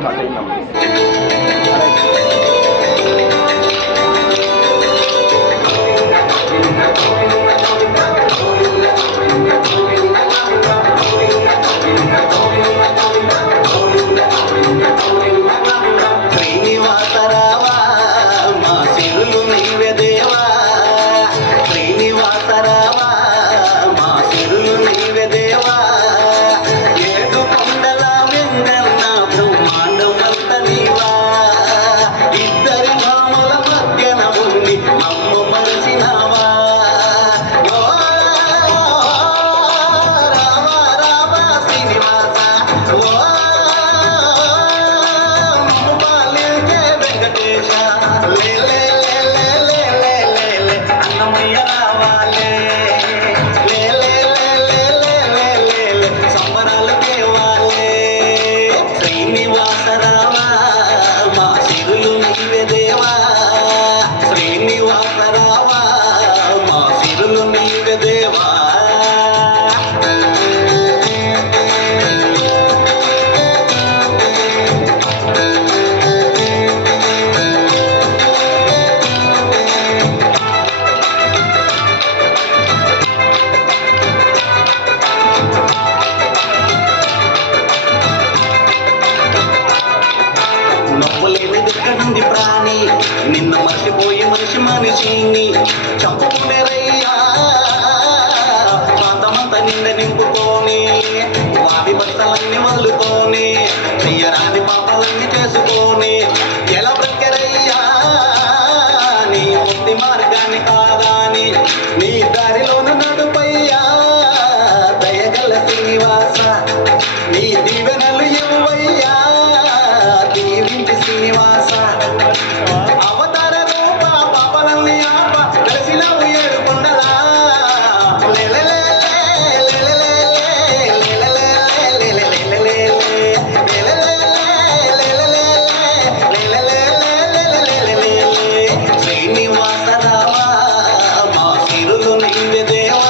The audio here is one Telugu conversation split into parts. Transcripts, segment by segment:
స్టార్ట్ అయిందమ్మా. శ్రీనివాసరావా మా సిరులు నీవే దేవా, శ్రీనివాసరావా మా సిరులు నీవే దేవా, ఏడు కొండల వెంగన్న బ్రహ్మాండమంత నీవా, ఇద్దరి భాముల మధ్యన ఉండి అమ్మ మరచినావా. ఓ రామ రామ శ్రీనివాస, ఓ అన్నమయ్య రావాలే, సంబరాలు తేవాలే. శ్రీనివాసరావా మా సిరులు నీవే దేవా, శ్రీనివాసరావా మా సిరులు నీవే దేవా. నవ్వులేని దగ్గర నుండి ప్రాణి, నిన్న మర్చిపోయి మనిషిని చంపుకునేరయ్యా, ప్రాంతమంతా నిండ నింపుకొని వాడి బట్టలన్నీ వదులుకొని చెయ్యరాని పాపాలన్నీ చేసుకొని ఎలా బ్రతికరయ్యా నీ ముక్తి మార్గాన్ని కాదాని, నీ దారిలోను నడుపయ్యా దయగల శ్రీనివాస, నీ దీవెనలు ఇవ్వయ్యా దీవించి శ్రీనివాస. అవతార రూప పాపలన్నీ ఆప కలిసినవు ఏడు కొండలా, శ్రీనివాసరావా మా సిరులు నీవే దేవా.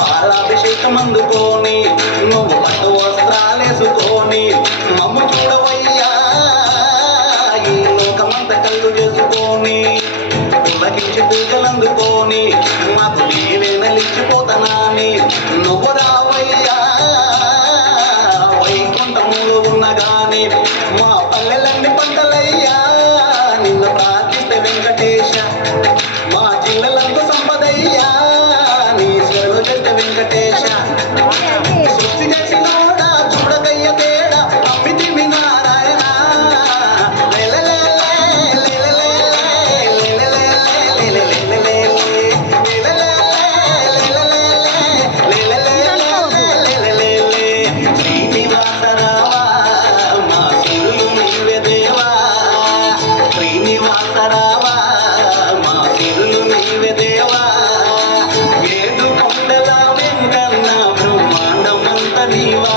పాలాభిషేకం అందుకొని నువ్వు పట్టు వస్త్రాలేసుకొని మమ్ము చూడవయ్యా, ఈ లోకమంత కళ్ళు చేసుకొని పులకించి పూజలందుకొని మాకు నీవేనలిచ్చిపోతానాని నువ్వు రావయ్యా. వైకుంఠములు ఉన్నగాని మా పల్లెలన్నీ పంటలయ్యా, నిన్ను ప్రార్థిస్తే వెంకటేశ, మా జిల్లలందు సంపదయ్యా నీ సేవలు చేస్తే వెంకటేశ. సృష్టి చేసినోడా చూడకయ్య తేడా అమ్మితిమి నారాయణ, శ్రీనివాసరావా మా సిరులు నీవే దేవా, శ్రీనివాసరావా మా సిరులు నీవే దేవా, ఏడు కొండల వెంకన్న బ్రహ్మాండమంత నీవా.